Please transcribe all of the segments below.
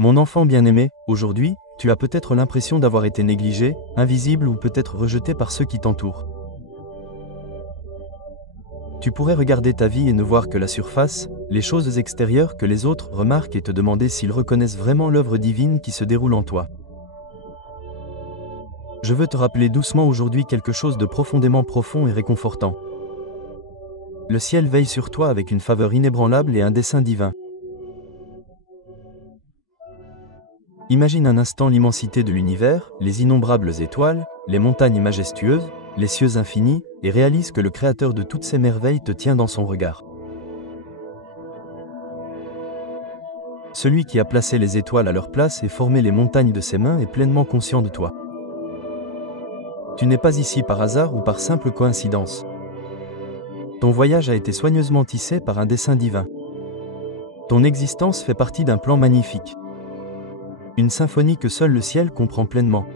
Mon enfant bien-aimé, aujourd'hui, tu as peut-être l'impression d'avoir été négligé, invisible ou peut-être rejeté par ceux qui t'entourent. Tu pourrais regarder ta vie et ne voir que la surface, les choses extérieures que les autres remarquent et te demander s'ils reconnaissent vraiment l'œuvre divine qui se déroule en toi. Je veux te rappeler doucement aujourd'hui quelque chose de profondément profond et réconfortant. Le ciel veille sur toi avec une faveur inébranlable et un dessein divin. Imagine un instant l'immensité de l'univers, les innombrables étoiles, les montagnes majestueuses, les cieux infinis, et réalise que le Créateur de toutes ces merveilles te tient dans son regard. Celui qui a placé les étoiles à leur place et formé les montagnes de ses mains est pleinement conscient de toi. Tu n'es pas ici par hasard ou par simple coïncidence. Ton voyage a été soigneusement tissé par un dessein divin. Ton existence fait partie d'un plan magnifique. Une symphonie que seul le ciel comprend pleinement.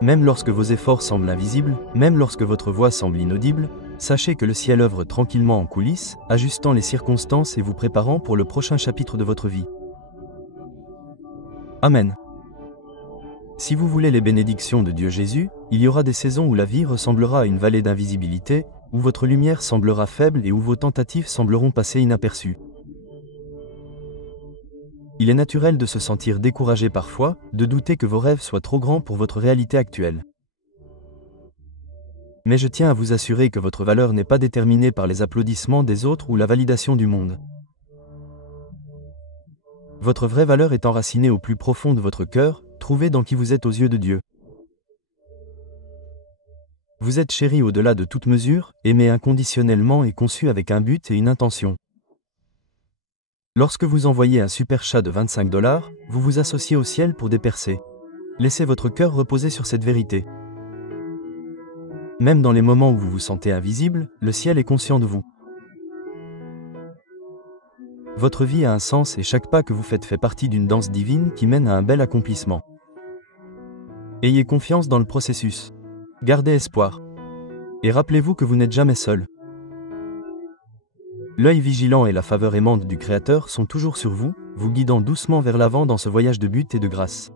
Même lorsque vos efforts semblent invisibles, même lorsque votre voix semble inaudible, sachez que le ciel œuvre tranquillement en coulisses, ajustant les circonstances et vous préparant pour le prochain chapitre de votre vie. Amen. Si vous voulez les bénédictions de Dieu Jésus, il y aura des saisons où la vie ressemblera à une vallée d'invisibilité, où votre lumière semblera faible et où vos tentatives sembleront passer inaperçues. Il est naturel de se sentir découragé parfois, de douter que vos rêves soient trop grands pour votre réalité actuelle. Mais je tiens à vous assurer que votre valeur n'est pas déterminée par les applaudissements des autres ou la validation du monde. Votre vraie valeur est enracinée au plus profond de votre cœur, trouvée dans qui vous êtes aux yeux de Dieu. Vous êtes chéri au-delà de toute mesure, aimé inconditionnellement et conçu avec un but et une intention. Lorsque vous envoyez un super chat de 25 $, vous vous associez au ciel pour des percées. Laissez votre cœur reposer sur cette vérité. Même dans les moments où vous vous sentez invisible, le ciel est conscient de vous. Votre vie a un sens et chaque pas que vous faites fait partie d'une danse divine qui mène à un bel accomplissement. Ayez confiance dans le processus. Gardez espoir. Et rappelez-vous que vous n'êtes jamais seul. L'œil vigilant et la faveur aimante du Créateur sont toujours sur vous, vous guidant doucement vers l'avant dans ce voyage de but et de grâce.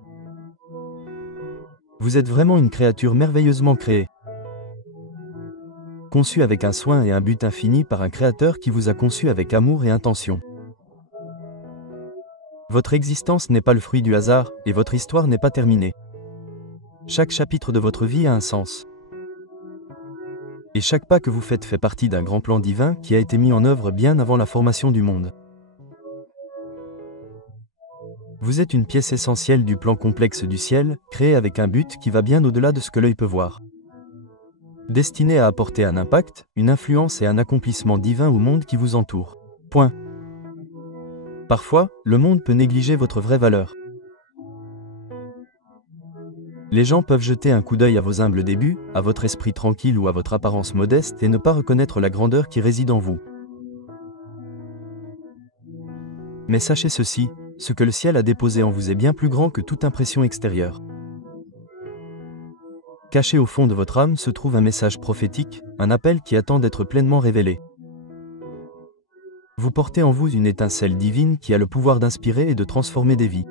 Vous êtes vraiment une créature merveilleusement créée. Conçue avec un soin et un but infini par un Créateur qui vous a conçu avec amour et intention. Votre existence n'est pas le fruit du hasard, et votre histoire n'est pas terminée. Chaque chapitre de votre vie a un sens. Et chaque pas que vous faites fait partie d'un grand plan divin qui a été mis en œuvre bien avant la formation du monde. Vous êtes une pièce essentielle du plan complexe du ciel, créé avec un but qui va bien au-delà de ce que l'œil peut voir. Destiné à apporter un impact, une influence et un accomplissement divin au monde qui vous entoure. Point. Parfois, le monde peut négliger votre vraie valeur. Les gens peuvent jeter un coup d'œil à vos humbles débuts, à votre esprit tranquille ou à votre apparence modeste et ne pas reconnaître la grandeur qui réside en vous. Mais sachez ceci, ce que le ciel a déposé en vous est bien plus grand que toute impression extérieure. Caché au fond de votre âme se trouve un message prophétique, un appel qui attend d'être pleinement révélé. Vous portez en vous une étincelle divine qui a le pouvoir d'inspirer et de transformer des vies.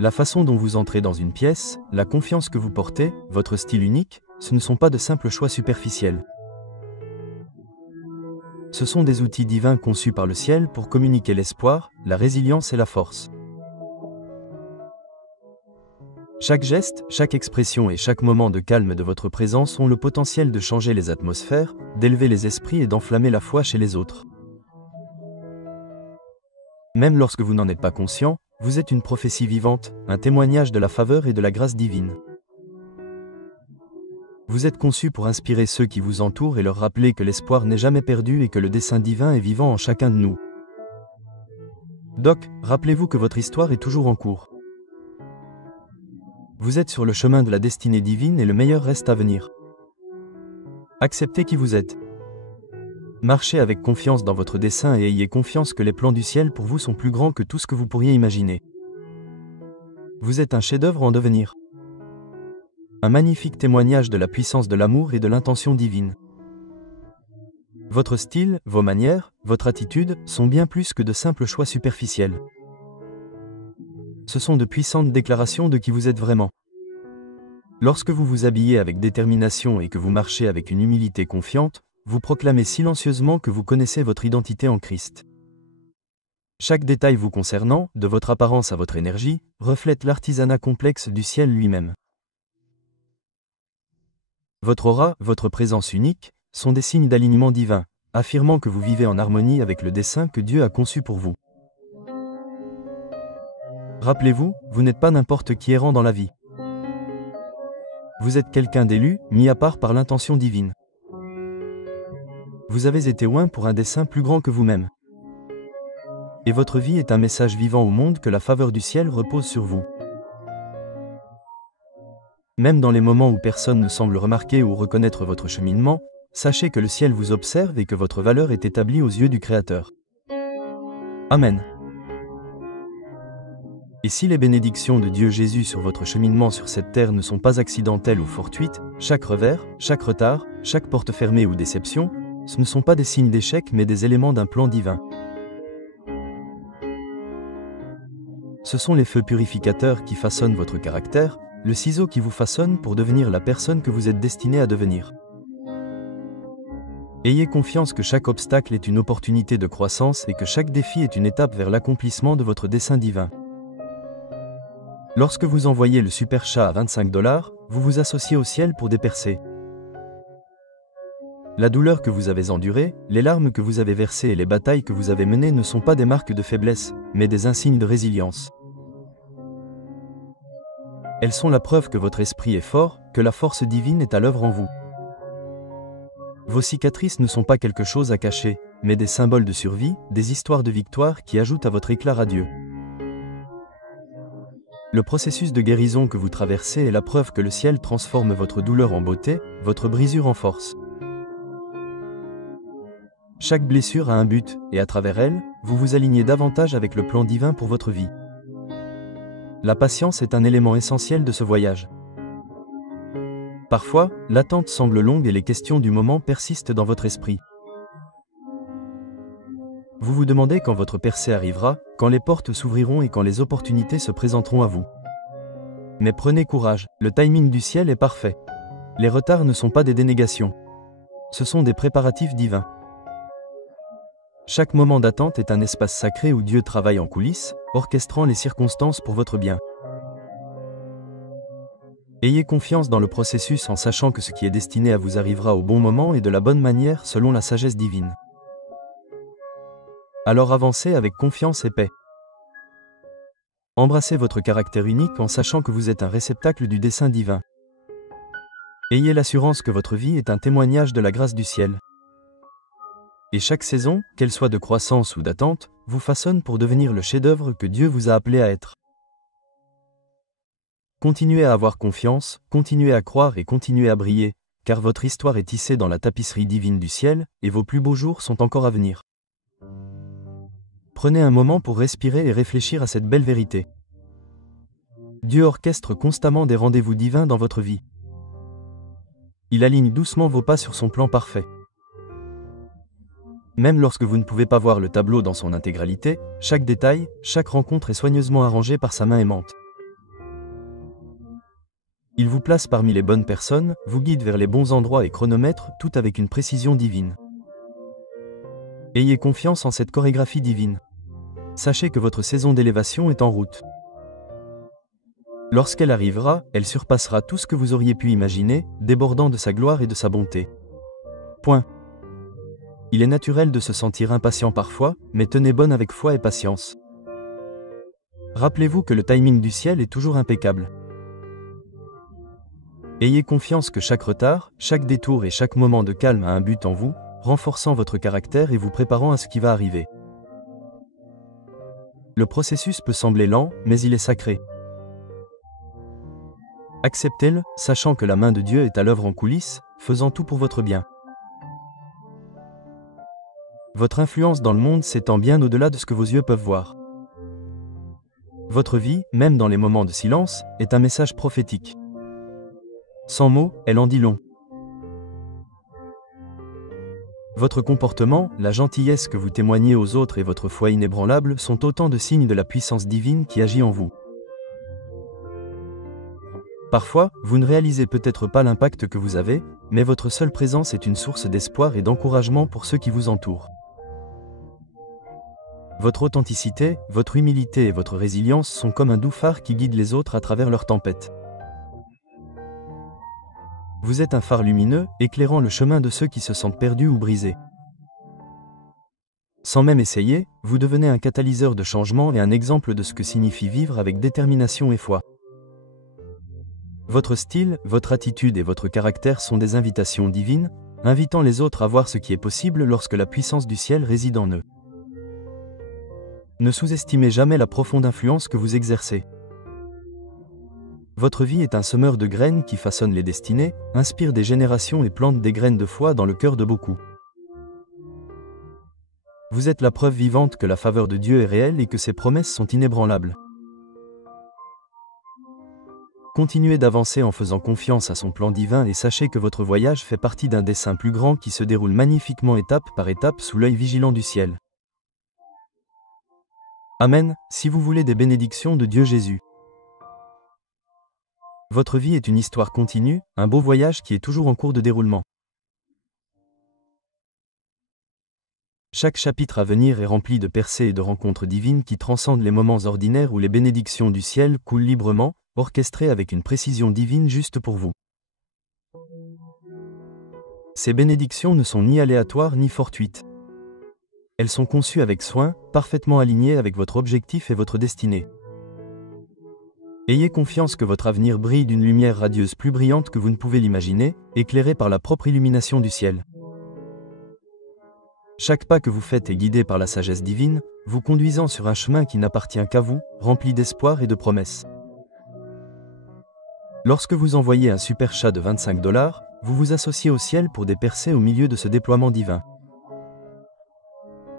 La façon dont vous entrez dans une pièce, la confiance que vous portez, votre style unique, ce ne sont pas de simples choix superficiels. Ce sont des outils divins conçus par le ciel pour communiquer l'espoir, la résilience et la force. Chaque geste, chaque expression et chaque moment de calme de votre présence ont le potentiel de changer les atmosphères, d'élever les esprits et d'enflammer la foi chez les autres. Même lorsque vous n'en êtes pas conscient, vous êtes une prophétie vivante, un témoignage de la faveur et de la grâce divine. Vous êtes conçu pour inspirer ceux qui vous entourent et leur rappeler que l'espoir n'est jamais perdu et que le dessein divin est vivant en chacun de nous. Doc, rappelez-vous que votre histoire est toujours en cours. Vous êtes sur le chemin de la destinée divine et le meilleur reste à venir. Acceptez qui vous êtes. Marchez avec confiance dans votre dessein et ayez confiance que les plans du ciel pour vous sont plus grands que tout ce que vous pourriez imaginer. Vous êtes un chef-d'œuvre en devenir. Un magnifique témoignage de la puissance de l'amour et de l'intention divine. Votre style, vos manières, votre attitude sont bien plus que de simples choix superficiels. Ce sont de puissantes déclarations de qui vous êtes vraiment. Lorsque vous vous habillez avec détermination et que vous marchez avec une humilité confiante, vous proclamez silencieusement que vous connaissez votre identité en Christ. Chaque détail vous concernant, de votre apparence à votre énergie, reflète l'artisanat complexe du ciel lui-même. Votre aura, votre présence unique, sont des signes d'alignement divin, affirmant que vous vivez en harmonie avec le dessein que Dieu a conçu pour vous. Rappelez-vous, vous n'êtes pas n'importe qui errant dans la vie. Vous êtes quelqu'un d'élu, mis à part par l'intention divine. Vous avez été oint pour un dessein plus grand que vous-même. Et votre vie est un message vivant au monde que la faveur du ciel repose sur vous. Même dans les moments où personne ne semble remarquer ou reconnaître votre cheminement, sachez que le ciel vous observe et que votre valeur est établie aux yeux du Créateur. Amen. Et si les bénédictions de Dieu Jésus sur votre cheminement sur cette terre ne sont pas accidentelles ou fortuites, chaque revers, chaque retard, chaque porte fermée ou déception, ce ne sont pas des signes d'échec mais des éléments d'un plan divin. Ce sont les feux purificateurs qui façonnent votre caractère, le ciseau qui vous façonne pour devenir la personne que vous êtes destiné à devenir. Ayez confiance que chaque obstacle est une opportunité de croissance et que chaque défi est une étape vers l'accomplissement de votre dessein divin. Lorsque vous envoyez le super chat à 25 $, vous vous associez au ciel pour des percées. La douleur que vous avez endurée, les larmes que vous avez versées et les batailles que vous avez menées ne sont pas des marques de faiblesse, mais des insignes de résilience. Elles sont la preuve que votre esprit est fort, que la force divine est à l'œuvre en vous. Vos cicatrices ne sont pas quelque chose à cacher, mais des symboles de survie, des histoires de victoire qui ajoutent à votre éclat radieux. Le processus de guérison que vous traversez est la preuve que le ciel transforme votre douleur en beauté, votre brisure en force. Chaque blessure a un but, et à travers elle, vous vous alignez davantage avec le plan divin pour votre vie. La patience est un élément essentiel de ce voyage. Parfois, l'attente semble longue et les questions du moment persistent dans votre esprit. Vous vous demandez quand votre percée arrivera, quand les portes s'ouvriront et quand les opportunités se présenteront à vous. Mais prenez courage, le timing du ciel est parfait. Les retards ne sont pas des dénégations. Ce sont des préparatifs divins. Chaque moment d'attente est un espace sacré où Dieu travaille en coulisses, orchestrant les circonstances pour votre bien. Ayez confiance dans le processus en sachant que ce qui est destiné à vous arrivera au bon moment et de la bonne manière selon la sagesse divine. Alors avancez avec confiance et paix. Embrassez votre caractère unique en sachant que vous êtes un réceptacle du dessein divin. Ayez l'assurance que votre vie est un témoignage de la grâce du ciel. Et chaque saison, qu'elle soit de croissance ou d'attente, vous façonne pour devenir le chef-d'œuvre que Dieu vous a appelé à être. Continuez à avoir confiance, continuez à croire et continuez à briller, car votre histoire est tissée dans la tapisserie divine du ciel, et vos plus beaux jours sont encore à venir. Prenez un moment pour respirer et réfléchir à cette belle vérité. Dieu orchestre constamment des rendez-vous divins dans votre vie. Il aligne doucement vos pas sur son plan parfait. Même lorsque vous ne pouvez pas voir le tableau dans son intégralité, chaque détail, chaque rencontre est soigneusement arrangée par sa main aimante. Il vous place parmi les bonnes personnes, vous guide vers les bons endroits et chronomètre, tout avec une précision divine. Ayez confiance en cette chorégraphie divine. Sachez que votre saison d'élévation est en route. Lorsqu'elle arrivera, elle surpassera tout ce que vous auriez pu imaginer, débordant de sa gloire et de sa bonté. Point. Il est naturel de se sentir impatient parfois, mais tenez bonne avec foi et patience. Rappelez-vous que le timing du ciel est toujours impeccable. Ayez confiance que chaque retard, chaque détour et chaque moment de calme a un but en vous, renforçant votre caractère et vous préparant à ce qui va arriver. Le processus peut sembler lent, mais il est sacré. Acceptez-le, sachant que la main de Dieu est à l'œuvre en coulisses, faisant tout pour votre bien. Votre influence dans le monde s'étend bien au-delà de ce que vos yeux peuvent voir. Votre vie, même dans les moments de silence, est un message prophétique. Sans mots, elle en dit long. Votre comportement, la gentillesse que vous témoignez aux autres et votre foi inébranlable sont autant de signes de la puissance divine qui agit en vous. Parfois, vous ne réalisez peut-être pas l'impact que vous avez, mais votre seule présence est une source d'espoir et d'encouragement pour ceux qui vous entourent. Votre authenticité, votre humilité et votre résilience sont comme un doux phare qui guide les autres à travers leurs tempêtes. Vous êtes un phare lumineux, éclairant le chemin de ceux qui se sentent perdus ou brisés. Sans même essayer, vous devenez un catalyseur de changement et un exemple de ce que signifie vivre avec détermination et foi. Votre style, votre attitude et votre caractère sont des invitations divines, invitant les autres à voir ce qui est possible lorsque la puissance du ciel réside en eux. Ne sous-estimez jamais la profonde influence que vous exercez. Votre vie est un semeur de graines qui façonne les destinées, inspire des générations et plante des graines de foi dans le cœur de beaucoup. Vous êtes la preuve vivante que la faveur de Dieu est réelle et que ses promesses sont inébranlables. Continuez d'avancer en faisant confiance à son plan divin et sachez que votre voyage fait partie d'un dessein plus grand qui se déroule magnifiquement étape par étape sous l'œil vigilant du ciel. Amen, si vous voulez des bénédictions de Dieu Jésus. Votre vie est une histoire continue, un beau voyage qui est toujours en cours de déroulement. Chaque chapitre à venir est rempli de percées et de rencontres divines qui transcendent les moments ordinaires où les bénédictions du ciel coulent librement, orchestrées avec une précision divine juste pour vous. Ces bénédictions ne sont ni aléatoires ni fortuites. Elles sont conçues avec soin, parfaitement alignées avec votre objectif et votre destinée. Ayez confiance que votre avenir brille d'une lumière radieuse plus brillante que vous ne pouvez l'imaginer, éclairée par la propre illumination du ciel. Chaque pas que vous faites est guidé par la sagesse divine, vous conduisant sur un chemin qui n'appartient qu'à vous, rempli d'espoir et de promesses. Lorsque vous envoyez un super chat de 25 $, vous vous associez au ciel pour des percées au milieu de ce déploiement divin.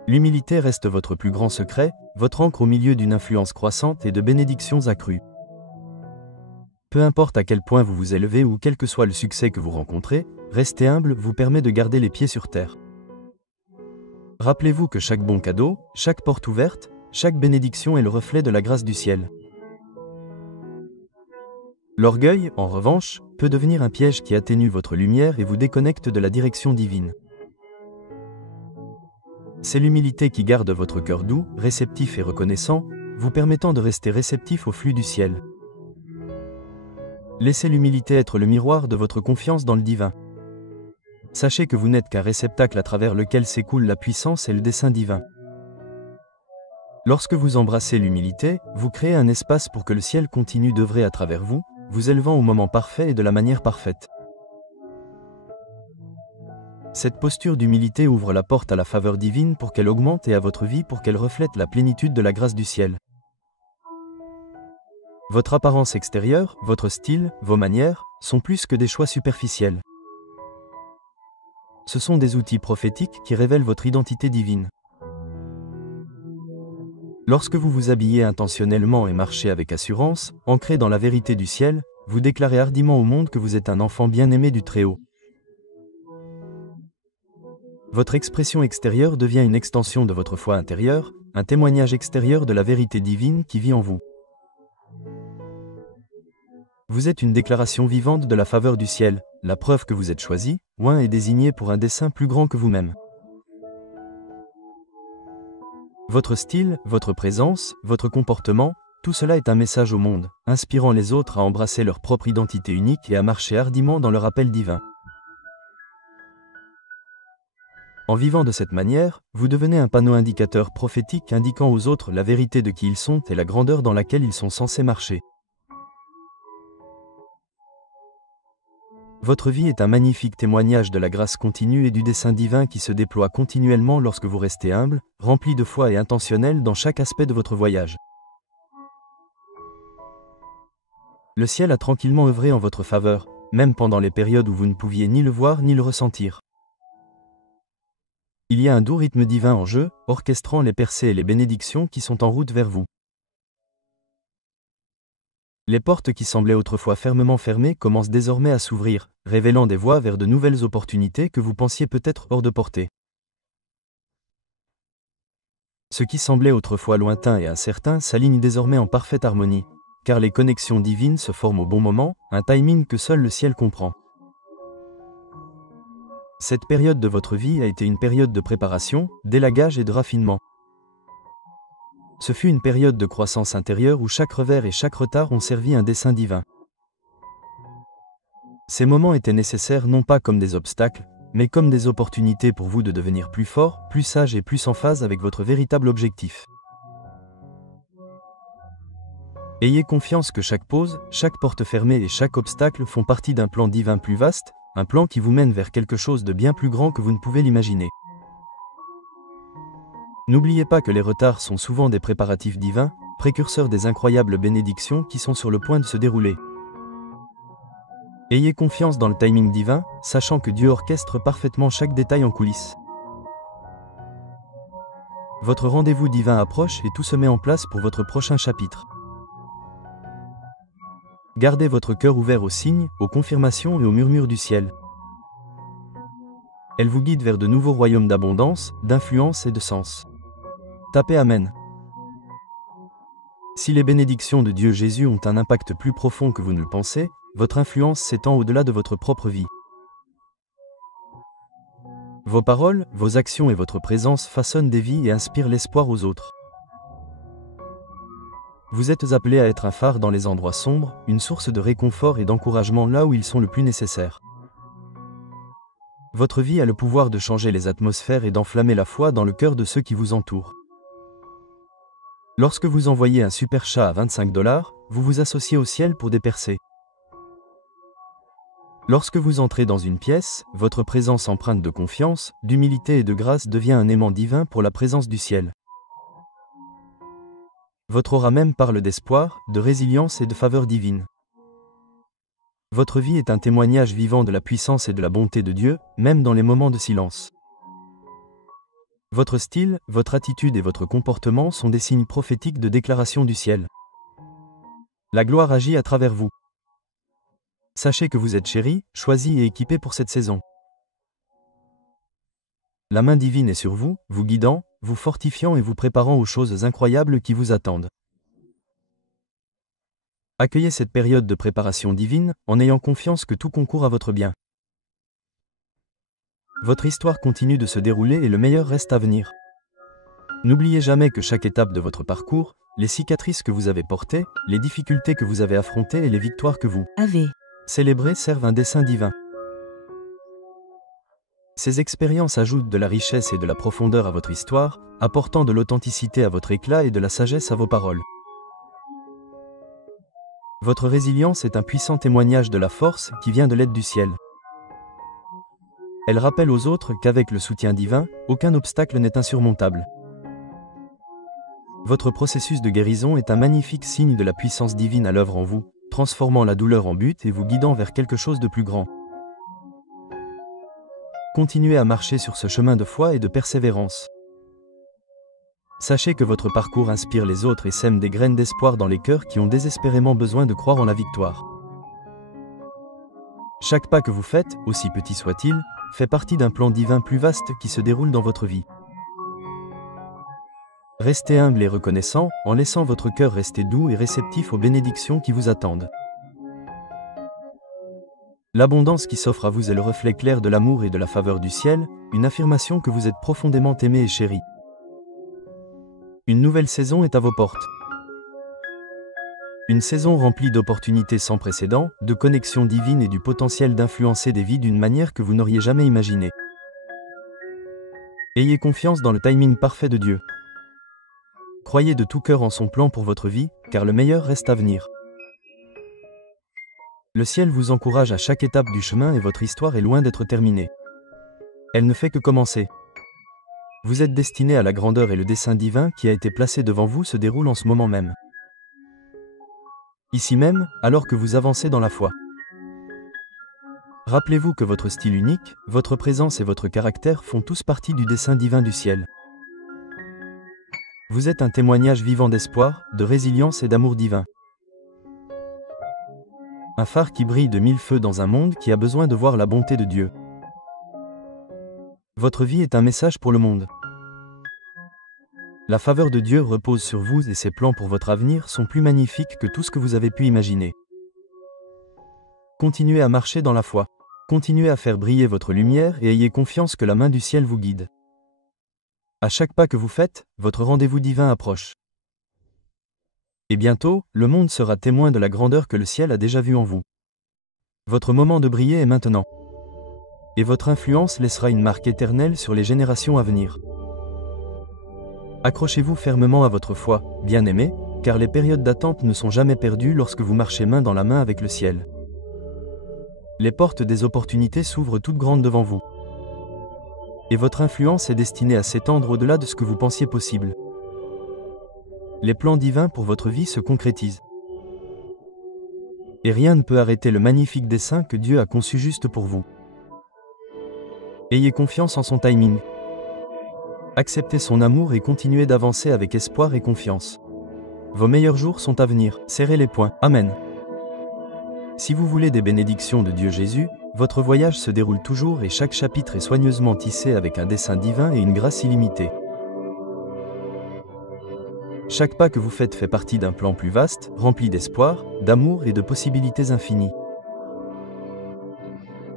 L'humilité reste votre plus grand secret, votre ancre au milieu d'une influence croissante et de bénédictions accrues. Peu importe à quel point vous vous élevez ou quel que soit le succès que vous rencontrez, rester humble vous permet de garder les pieds sur terre. Rappelez-vous que chaque bon cadeau, chaque porte ouverte, chaque bénédiction est le reflet de la grâce du ciel. L'orgueil, en revanche, peut devenir un piège qui atténue votre lumière et vous déconnecte de la direction divine. C'est l'humilité qui garde votre cœur doux, réceptif et reconnaissant, vous permettant de rester réceptif au flux du ciel. Laissez l'humilité être le miroir de votre confiance dans le divin. Sachez que vous n'êtes qu'un réceptacle à travers lequel s'écoule la puissance et le dessein divin. Lorsque vous embrassez l'humilité, vous créez un espace pour que le ciel continue d'œuvrer à travers vous, vous élevant au moment parfait et de la manière parfaite. Cette posture d'humilité ouvre la porte à la faveur divine pour qu'elle augmente et à votre vie pour qu'elle reflète la plénitude de la grâce du ciel. Votre apparence extérieure, votre style, vos manières, sont plus que des choix superficiels. Ce sont des outils prophétiques qui révèlent votre identité divine. Lorsque vous vous habillez intentionnellement et marchez avec assurance, ancré dans la vérité du ciel, vous déclarez hardiment au monde que vous êtes un enfant bien-aimé du Très-Haut. Votre expression extérieure devient une extension de votre foi intérieure, un témoignage extérieur de la vérité divine qui vit en vous. Vous êtes une déclaration vivante de la faveur du ciel, la preuve que vous êtes choisi, oint et désigné pour un dessein plus grand que vous-même. Votre style, votre présence, votre comportement, tout cela est un message au monde, inspirant les autres à embrasser leur propre identité unique et à marcher hardiment dans leur appel divin. En vivant de cette manière, vous devenez un panneau indicateur prophétique indiquant aux autres la vérité de qui ils sont et la grandeur dans laquelle ils sont censés marcher. Votre vie est un magnifique témoignage de la grâce continue et du dessein divin qui se déploie continuellement lorsque vous restez humble, rempli de foi et intentionnel dans chaque aspect de votre voyage. Le ciel a tranquillement œuvré en votre faveur, même pendant les périodes où vous ne pouviez ni le voir ni le ressentir. Il y a un doux rythme divin en jeu, orchestrant les percées et les bénédictions qui sont en route vers vous. Les portes qui semblaient autrefois fermement fermées commencent désormais à s'ouvrir, révélant des voies vers de nouvelles opportunités que vous pensiez peut-être hors de portée. Ce qui semblait autrefois lointain et incertain s'aligne désormais en parfaite harmonie, car les connexions divines se forment au bon moment, un timing que seul le ciel comprend. Cette période de votre vie a été une période de préparation, d'élagage et de raffinement. Ce fut une période de croissance intérieure où chaque revers et chaque retard ont servi un dessein divin. Ces moments étaient nécessaires non pas comme des obstacles, mais comme des opportunités pour vous de devenir plus fort, plus sage et plus en phase avec votre véritable objectif. Ayez confiance que chaque pause, chaque porte fermée et chaque obstacle font partie d'un plan divin plus vaste, un plan qui vous mène vers quelque chose de bien plus grand que vous ne pouvez l'imaginer. N'oubliez pas que les retards sont souvent des préparatifs divins, précurseurs des incroyables bénédictions qui sont sur le point de se dérouler. Ayez confiance dans le timing divin, sachant que Dieu orchestre parfaitement chaque détail en coulisses. Votre rendez-vous divin approche et tout se met en place pour votre prochain chapitre. Gardez votre cœur ouvert aux signes, aux confirmations et aux murmures du ciel. Elle vous guide vers de nouveaux royaumes d'abondance, d'influence et de sens. Tapez Amen. Si les bénédictions de Dieu Jésus ont un impact plus profond que vous ne le pensez, votre influence s'étend au-delà de votre propre vie. Vos paroles, vos actions et votre présence façonnent des vies et inspirent l'espoir aux autres. Vous êtes appelés à être un phare dans les endroits sombres, une source de réconfort et d'encouragement là où ils sont le plus nécessaires. Votre vie a le pouvoir de changer les atmosphères et d'enflammer la foi dans le cœur de ceux qui vous entourent. Lorsque vous envoyez un super chat à 25 $, vous vous associez au ciel pour des percées. Lorsque vous entrez dans une pièce, votre présence empreinte de confiance, d'humilité et de grâce devient un aimant divin pour la présence du ciel. Votre aura même parle d'espoir, de résilience et de faveur divine. Votre vie est un témoignage vivant de la puissance et de la bonté de Dieu, même dans les moments de silence. Votre style, votre attitude et votre comportement sont des signes prophétiques de déclaration du ciel. La gloire agit à travers vous. Sachez que vous êtes chéri, choisi et équipé pour cette saison. La main divine est sur vous, vous guidant, vous fortifiant et vous préparant aux choses incroyables qui vous attendent. Accueillez cette période de préparation divine, en ayant confiance que tout concourt à votre bien. Votre histoire continue de se dérouler et le meilleur reste à venir. N'oubliez jamais que chaque étape de votre parcours, les cicatrices que vous avez portées, les difficultés que vous avez affrontées et les victoires que vous avez célébrées servent un dessein divin. Ces expériences ajoutent de la richesse et de la profondeur à votre histoire, apportant de l'authenticité à votre éclat et de la sagesse à vos paroles. Votre résilience est un puissant témoignage de la force qui vient de l'aide du ciel. Elle rappelle aux autres qu'avec le soutien divin, aucun obstacle n'est insurmontable. Votre processus de guérison est un magnifique signe de la puissance divine à l'œuvre en vous, transformant la douleur en but et vous guidant vers quelque chose de plus grand. Continuez à marcher sur ce chemin de foi et de persévérance. Sachez que votre parcours inspire les autres et sème des graines d'espoir dans les cœurs qui ont désespérément besoin de croire en la victoire. Chaque pas que vous faites, aussi petit soit-il, fait partie d'un plan divin plus vaste qui se déroule dans votre vie. Restez humble et reconnaissant, en laissant votre cœur rester doux et réceptif aux bénédictions qui vous attendent. L'abondance qui s'offre à vous est le reflet clair de l'amour et de la faveur du ciel, une affirmation que vous êtes profondément aimé et chéri. Une nouvelle saison est à vos portes. Une saison remplie d'opportunités sans précédent, de connexions divines et du potentiel d'influencer des vies d'une manière que vous n'auriez jamais imaginée. Ayez confiance dans le timing parfait de Dieu. Croyez de tout cœur en son plan pour votre vie, car le meilleur reste à venir. Le ciel vous encourage à chaque étape du chemin et votre histoire est loin d'être terminée. Elle ne fait que commencer. Vous êtes destiné à la grandeur et le dessein divin qui a été placé devant vous se déroule en ce moment même. Ici même, alors que vous avancez dans la foi. Rappelez-vous que votre style unique, votre présence et votre caractère font tous partie du dessein divin du ciel. Vous êtes un témoignage vivant d'espoir, de résilience et d'amour divin. Un phare qui brille de 1000 feux dans un monde qui a besoin de voir la bonté de Dieu. Votre vie est un message pour le monde. La faveur de Dieu repose sur vous et ses plans pour votre avenir sont plus magnifiques que tout ce que vous avez pu imaginer. Continuez à marcher dans la foi. Continuez à faire briller votre lumière et ayez confiance que la main du ciel vous guide. À chaque pas que vous faites, votre rendez-vous divin approche. Et bientôt, le monde sera témoin de la grandeur que le ciel a déjà vue en vous. Votre moment de briller est maintenant. Et votre influence laissera une marque éternelle sur les générations à venir. Accrochez-vous fermement à votre foi, bien-aimés, car les périodes d'attente ne sont jamais perdues lorsque vous marchez main dans la main avec le ciel. Les portes des opportunités s'ouvrent toutes grandes devant vous. Et votre influence est destinée à s'étendre au-delà de ce que vous pensiez possible. Les plans divins pour votre vie se concrétisent. Et rien ne peut arrêter le magnifique dessein que Dieu a conçu juste pour vous. Ayez confiance en son timing. Acceptez son amour et continuez d'avancer avec espoir et confiance. Vos meilleurs jours sont à venir, serrez les poings. Amen. Si vous voulez des bénédictions de Dieu Jésus, votre voyage se déroule toujours et chaque chapitre est soigneusement tissé avec un dessein divin et une grâce illimitée. Chaque pas que vous faites fait partie d'un plan plus vaste, rempli d'espoir, d'amour et de possibilités infinies.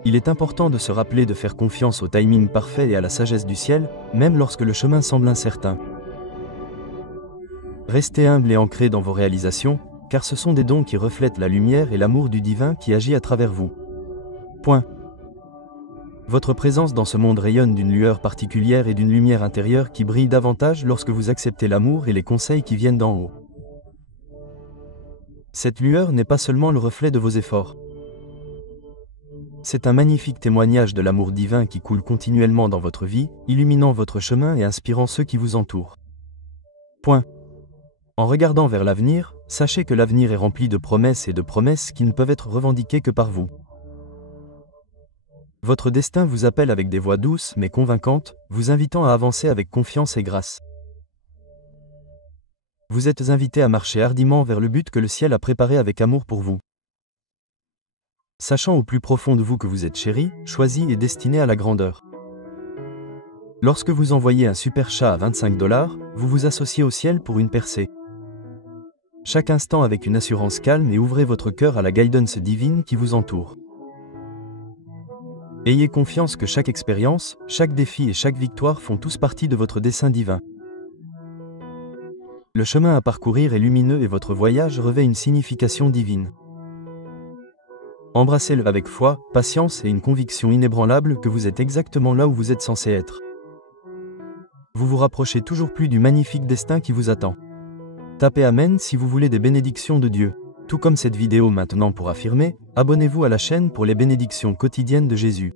Il est important de se rappeler de faire confiance au timing parfait et à la sagesse du ciel, même lorsque le chemin semble incertain. Restez humble et ancré dans vos réalisations, car ce sont des dons qui reflètent la lumière et l'amour du divin qui agit à travers vous. Point. Votre présence dans ce monde rayonne d'une lueur particulière et d'une lumière intérieure qui brille davantage lorsque vous acceptez l'amour et les conseils qui viennent d'en haut. Cette lueur n'est pas seulement le reflet de vos efforts. C'est un magnifique témoignage de l'amour divin qui coule continuellement dans votre vie, illuminant votre chemin et inspirant ceux qui vous entourent. Point. En regardant vers l'avenir, sachez que l'avenir est rempli de promesses et de promesses qui ne peuvent être revendiquées que par vous. Votre destin vous appelle avec des voix douces mais convaincantes, vous invitant à avancer avec confiance et grâce. Vous êtes invités à marcher hardiment vers le but que le ciel a préparé avec amour pour vous. Sachant au plus profond de vous que vous êtes chéri, choisi et destiné à la grandeur. Lorsque vous envoyez un super chat à 25 $, vous vous associez au ciel pour une percée. Chaque instant avec une assurance calme et ouvrez votre cœur à la guidance divine qui vous entoure. Ayez confiance que chaque expérience, chaque défi et chaque victoire font tous partie de votre dessein divin. Le chemin à parcourir est lumineux et votre voyage revêt une signification divine. Embrassez-le avec foi, patience et une conviction inébranlable que vous êtes exactement là où vous êtes censé être. Vous vous rapprochez toujours plus du magnifique destin qui vous attend. Tapez Amen si vous voulez des bénédictions de Dieu. Tout comme cette vidéo maintenant pour affirmer, abonnez-vous à la chaîne pour les bénédictions quotidiennes de Jésus.